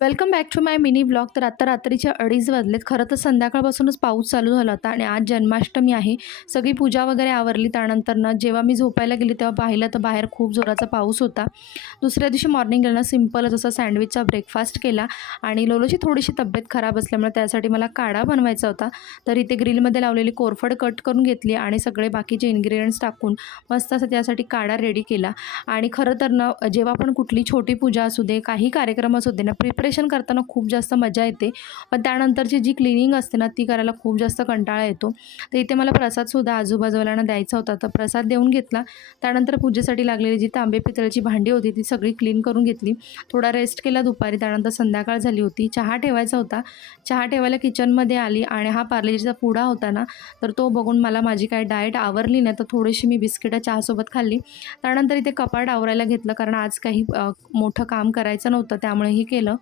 Welcome back to my mini blog. तर आता रात्रीचे 2:30 वाजलेत. खरं तर संध्याकाळपासूनच पाऊस चालू झाला होता आणि आज जन्माष्टमी आहे. सगळी पूजा वगैरे आवरली. त्यानंतर ना जेव्हा मी झोपायला गेली तेव्हा पाहिलं तर बाहेर खूप जोराचा पाऊस होता. दुसऱ्या दिवशी मॉर्निंगला ना सिंपलच असा सँडविचचा ब्रेकफास्ट केला आणि लोलोची थोडीशी तब्येत खराब असल्यामुळे त्यासाठी मला काढा बनवायचा होता. तर इथे ग्रिलमध्ये लावलेली कोरफड कट करून घेतली आणि सगळे बाकीचे इन्ग्रेडियंट्स टाकून मस्त असं त्यासाठी काढा रेडी केला. आणि खरं तर ना जेव्हा पण कुठली छोटी पूजा असू दे, काही कार्यक्रम असू दे ना, प्रिपरेशन करताना खूप जास्त मजा येते. पण त्यानंतरची जी क्लिनिंग असते ना, ती करायला खूप जास्त कंटाळा येतो. तर इथे मला प्रसादसुद्धा आजूबाजूवाल्यांना द्यायचा होता, तर प्रसाद देऊन घेतला. त्यानंतर पूजेसाठी लागलेली जी तांबे पितळेची भांडी होती ती सगळी क्लीन करून घेतली. थोडा रेस्ट केला दुपारी. त्यानंतर संध्याकाळ झाली होती. चहा ठेवायचा होता. चहा ठेवायला किचनमध्ये आली आणि हा पार्लेजीचा पुडा होता ना, तर तो बघून मला माझी काही डाएट आवरली नाही, तर थोडीशी मी बिस्किटं चहासोबत खाल्ली. त्यानंतर इथे कपाट आवरायला घेतलं, कारण आज काही मोठं काम करायचं नव्हतं, त्यामुळे हे केलं.